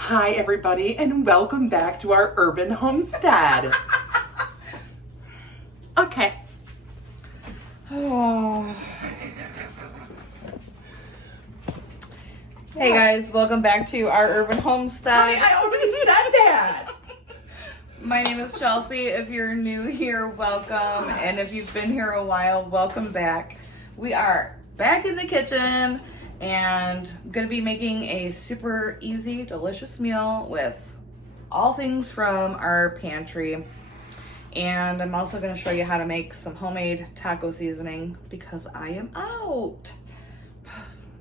Hi everybody and welcome back to our urban homestead. Okay. Oh. Hey guys, welcome back to our urban homestead. I already said that. My name is Chelsea. If you're new here, welcome. And if you've been here a while, welcome back. We are back in the kitchen and I'm gonna be making a super easy, delicious meal with all things from our pantry. And I'm also gonna show you how to make some homemade taco seasoning because I am out.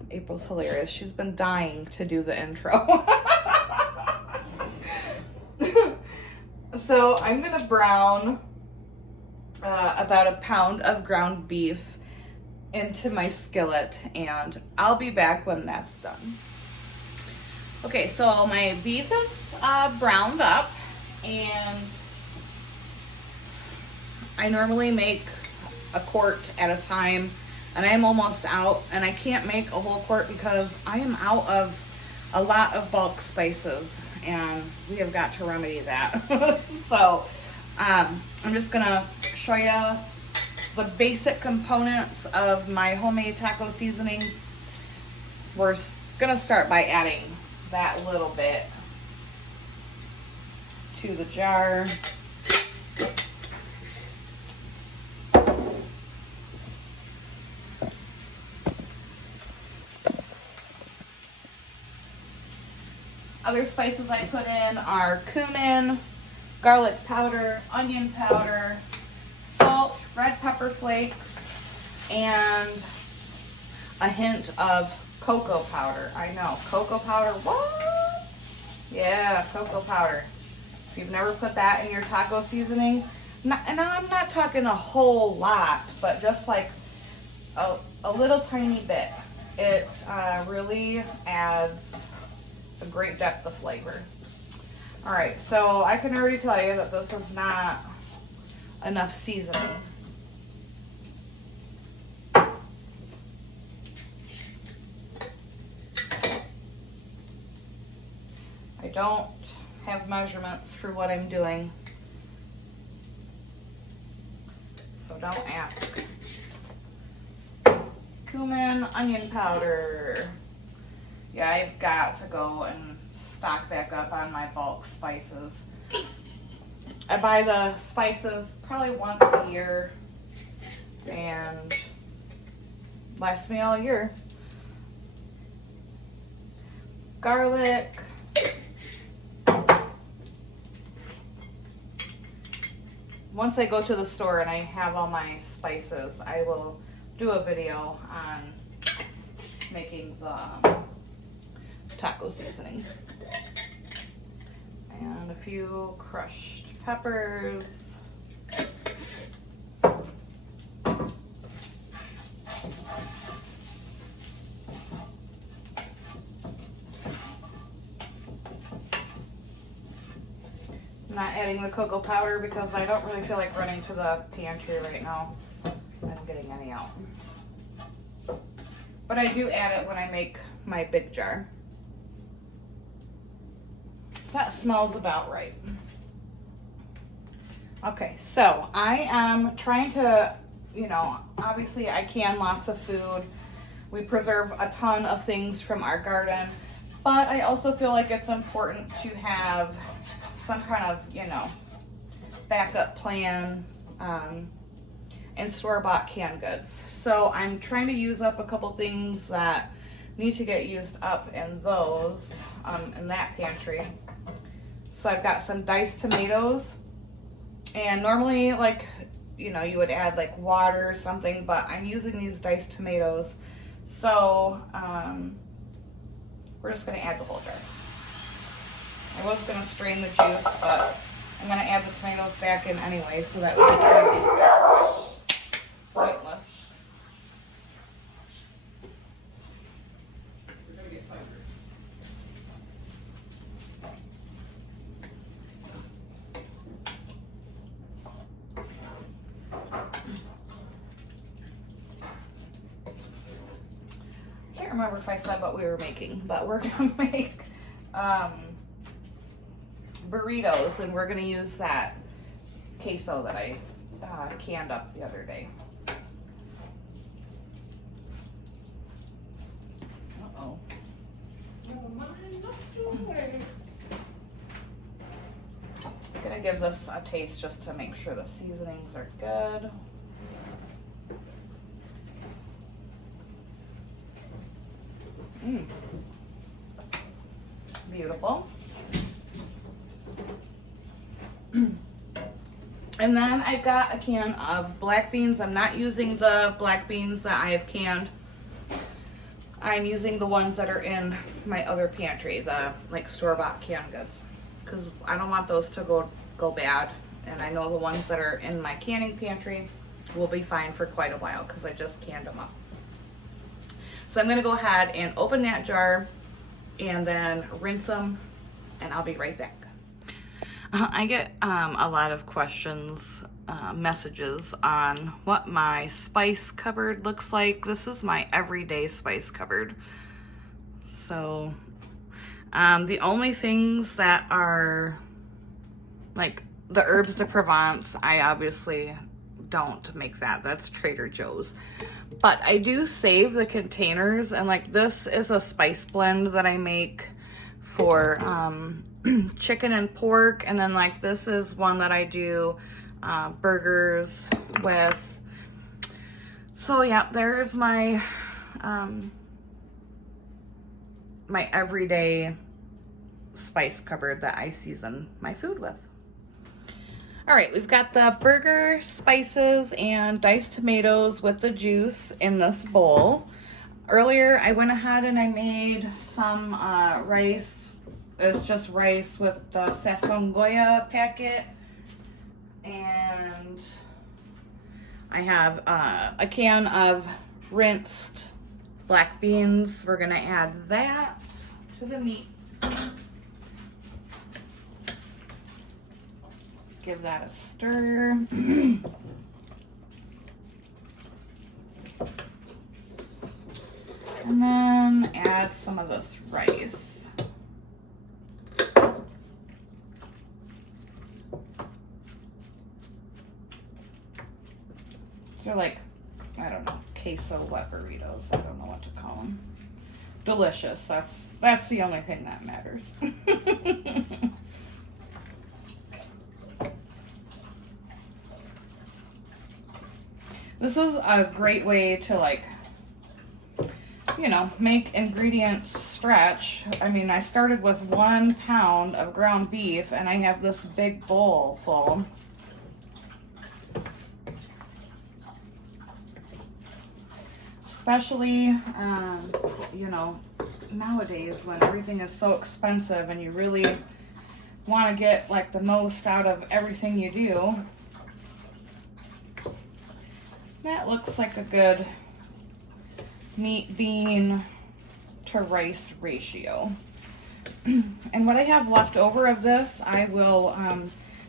April's hilarious. She's been dying to do the intro. So I'm gonna brown about a pound of ground beef into my skillet and I'll be back when that's done. Okay, so my beef is browned up and I normally make a quart at a time and I'm almost out and I can't make a whole quart because I am out of a lot of bulk spices and we have got to remedy that. So I'm just gonna show you the basic components of my homemade taco seasoning. We're gonna start by adding that little bit to the jar. Other spices I put in are cumin, garlic powder, onion powder, salt, red pepper flakes, and a hint of cocoa powder. I know, cocoa powder, what? Yeah, cocoa powder. If you've never put that in your taco seasoning, and I'm not talking a whole lot, but just like a little tiny bit. It really adds a great depth of flavor. All right, so I can already tell you that this is not enough seasoning. I don't have measurements for what I'm doing, so don't ask. Cumin, onion powder. Yeah, I've got to go and stock back up on my bulk spices. I buy the spices probably once a year and lasts me all year. Garlic. Once I go to the store and I have all my spices, I will do a video on making the taco seasoning. And a few crushed peppers. I'm not adding the cocoa powder because I don't really feel like running to the pantry right now and getting any out. But I do add it when I make my big jar. That smells about right. Okay, so I am trying to, obviously I can lots of food. We preserve a ton of things from our garden, but I also feel like it's important to have some kind of, backup plan and store-bought canned goods. So I'm trying to use up a couple things that need to get used up in those, in that pantry. So I've got some diced tomatoes, and normally you would add like water or something, but I'm using these diced tomatoes. So we're just gonna add the whole jar. I was gonna strain the juice, but I'm gonna add the tomatoes back in anyway, so that would be pointless. Can't remember if I said what we were making, but we're gonna make burritos, and we're gonna use that queso that I canned up the other day. Uh-oh. Gonna give this a taste just to make sure the seasonings are good. Beautiful. And then I've got a can of black beans. I'm not using the black beans that I have canned. I'm using the ones that are in my other pantry, the like store-bought canned goods, because I don't want those to go bad. And I know the ones that are in my canning pantry will be fine for quite a while because I just canned them up. So I'm gonna go ahead and open that jar and then rinse them, and I'll be right back. I get a lot of questions, messages on what my spice cupboard looks like. This is my everyday spice cupboard. So the only things that are like the herbs de Provence, I obviously don't make that. That's Trader Joe's. But I do save the containers, and like this is a spice blend that I make for chicken and pork, and then like this is one that I do burgers with. So yeah, there's my my everyday spice cupboard that I season my food with. All right, we've got the burger spices and diced tomatoes with the juice in this bowl. Earlier, I went ahead and I made some rice. It's just rice with the sazon Goya packet. And I have a can of rinsed black beans. We're gonna add that to the meat. Give that a stir. And then add some of this rice. They're like, I don't know, queso wet burritos. I don't know what to call them. Delicious. That's the only thing that matters. This is a great way to, like, you know, make ingredients stretch. I mean, I started with 1 pound of ground beef and I have this big bowl full. Especially, you know, nowadays when everything is so expensive and you really want to get like the most out of everything you do. That looks like a good meat bean to rice ratio. And what I have left over of this, I will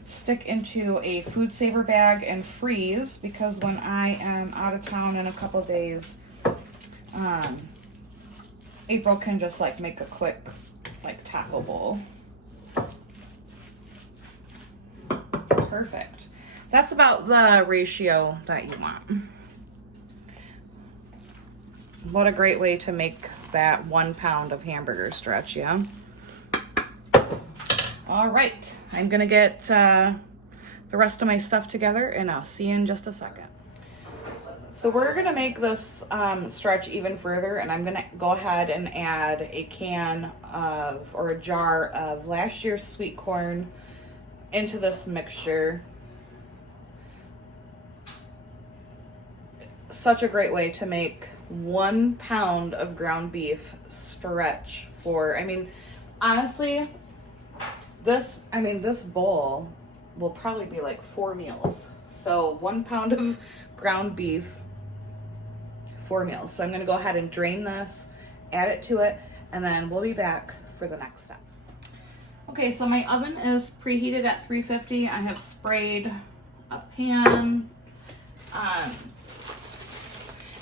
stick into a food saver bag and freeze, because when I am out of town in a couple days, April can just like make a quick like taco bowl. Perfect. That's about the ratio that you want. What a great way to make that 1 pound of hamburger stretch, yeah? All right, I'm gonna get the rest of my stuff together and I'll see you in just a second. So we're gonna make this stretch even further, and I'm gonna go ahead and add a can of, or a jar of last year's sweet corn into this mixture. Such a great way to make 1 pound of ground beef stretch for, I mean, honestly, this bowl will probably be like 4 meals. So 1 pound of ground beef, 4 meals. So I'm gonna go ahead and drain this, add it to it, and then we'll be back for the next step. Okay, so my oven is preheated at 350. I have sprayed a pan.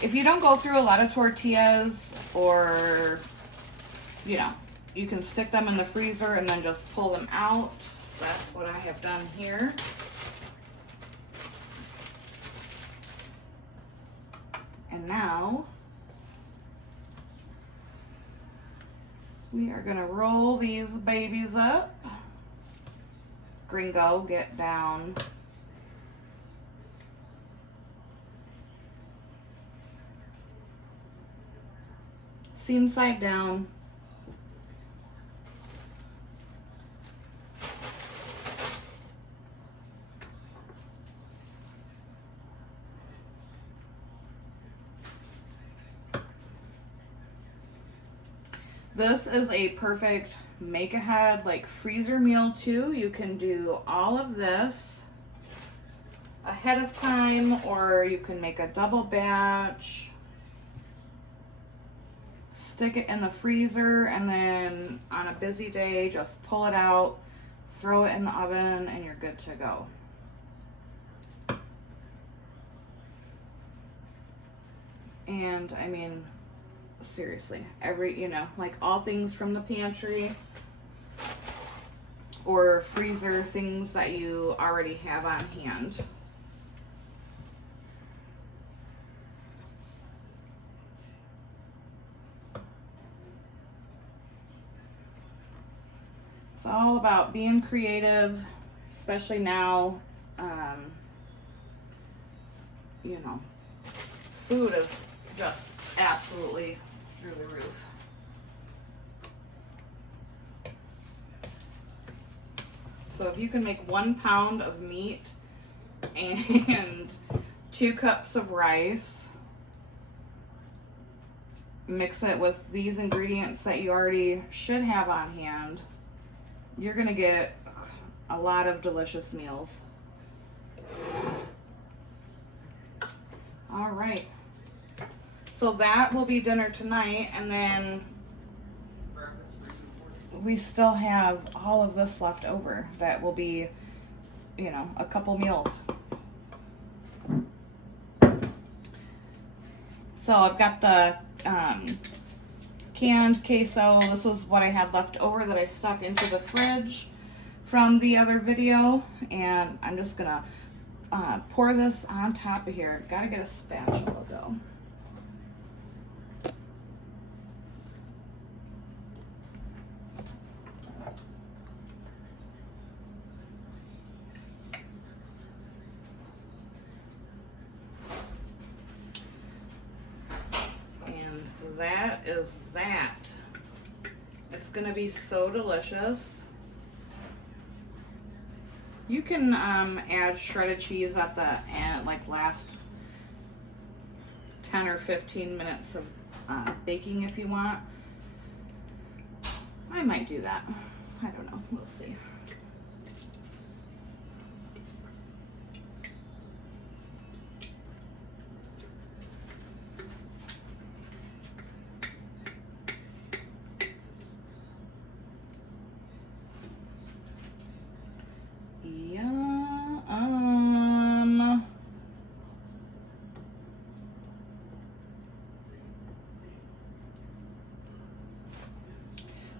If you don't go through a lot of tortillas, or, you know, you can stick them in the freezer and then just pull them out. So that's what I have done here. And now we are gonna roll these babies up. Gringo, get down. Seam side down. This is a perfect make ahead, like freezer meal too. You can do all of this ahead of time, or you can make a double batch, stick it in the freezer, and then on a busy day, just pull it out, throw it in the oven, and you're good to go. And I mean, seriously, like all things from the pantry or freezer, things that you already have on hand. It's all about being creative, especially now. Food is just absolutely through the roof. So if you can make 1 pound of meat and 2 cups of rice, mix it with these ingredients that you already should have on hand, you're gonna get a lot of delicious meals. All right. So that will be dinner tonight, and then we still have all of this left over that will be, a couple meals. So I've got the canned queso. This was what I had left over that I stuck into the fridge from the other video, and I'm just gonna pour this on top of here. Gotta get a spatula though. That is that. It's gonna be so delicious. You can add shredded cheese at the end, like last 10 or 15 minutes of baking if you want. I might do that. I don't know. We'll see.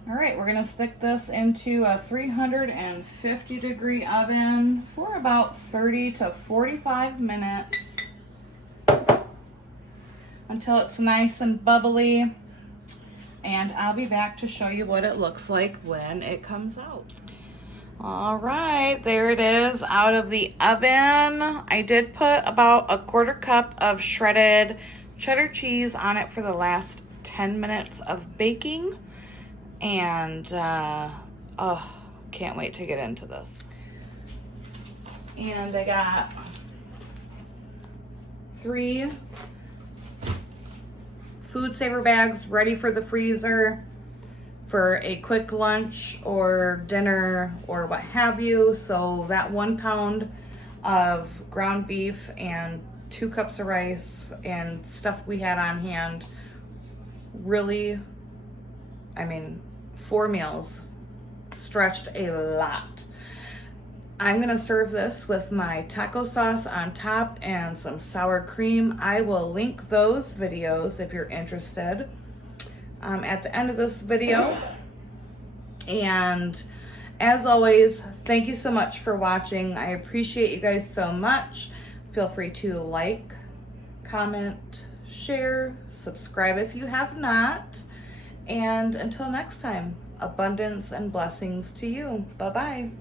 All right, we're gonna stick this into a 350 degree oven for about 30 to 45 minutes until it's nice and bubbly. And I'll be back to show you what it looks like when it comes out. All right, there it is out of the oven. I did put about a 1/4 cup of shredded cheddar cheese on it for the last 10 minutes of baking. And can't wait to get into this. And I got 3 food saver bags ready for the freezer for a quick lunch or dinner or what have you. So that 1 pound of ground beef and 2 cups of rice and stuff we had on hand, really, 4 meals stretched a lot. I'm gonna serve this with my taco sauce on top and some sour cream. I will link those videos if you're interested at the end of this video. And as always, thank you so much for watching. I appreciate you guys so much. Feel free to like, comment, share, subscribe if you have not. And until next time, abundance and blessings to you. Bye-bye.